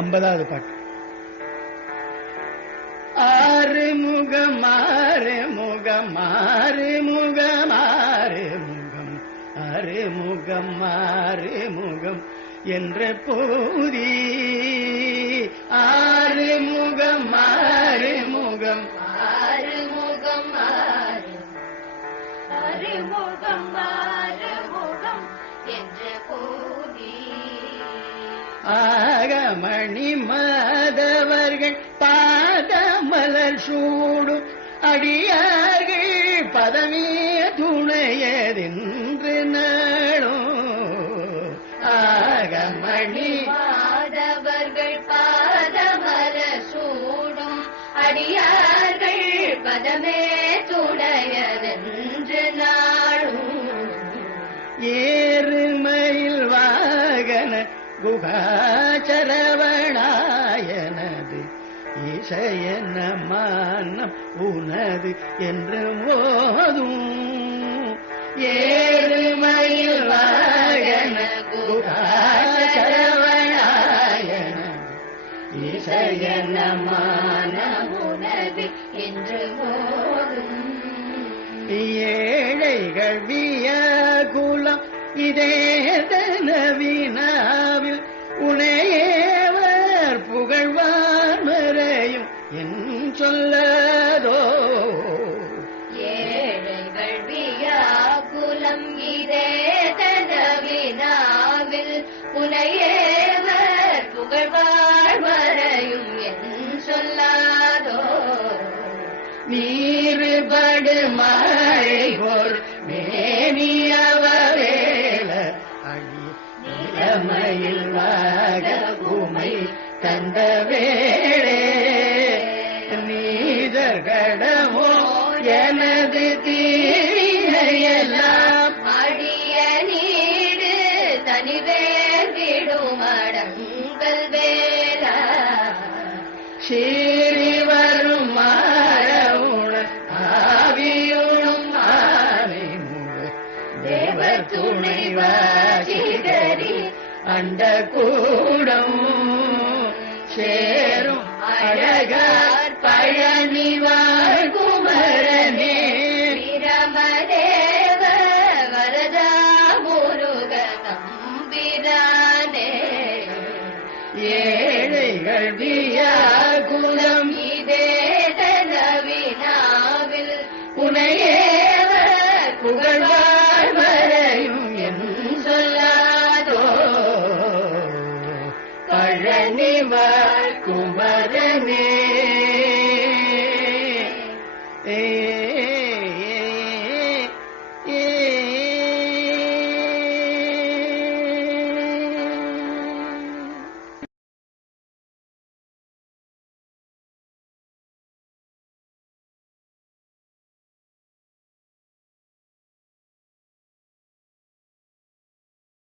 ஐம்பதாவது பாட்டு. ஆறு முகம் ஆறு முகம் ஆறு முகம் ஆறு முகம் ஆறு முகம் ஆறு முகம் என்ற போதி. ஆறு முகம் ஆறு முகம் ஆறுமுகம் ஆறு ஆறுமுகம் ஆறுமுகம் என்ற போதி. மணி மாதவர்கள் பாதமலர் சூடும் அடியார்கள் பதமே துணையதென்று நாளும் ஆகமணி மாதவர்கள் பாதமர சூடும். அடியார்கள் பதமே துணையதென்று குகாச்சரவணாயனது இசையன மானம் உனது என்று போதும் ஏறுமயில் வாகன குகாச்சரவணாயனது இசையன மானம் உனது என்று போதும் ஏழைகள் வியகுலம் இதே தனவிய புகழ்வார் வரையும் என் சொல்லாதோ. நீருபடு மழை போல் மேனியவரேல அழி நிலமையில் வாக உமை தந்த வேளே எனது தீயெல்லாம் சீறி வரும் மாறவுண ஆவியுணும் ஆனை முக தேவர் துணை வாசிகரி அண்ட கூடம். சேரும் அழகார் பழனி வாழ்குமரனே பிரமதேவ வரதா முருக தம்பிரானே ஏழைகள் வியாகுலம் இதே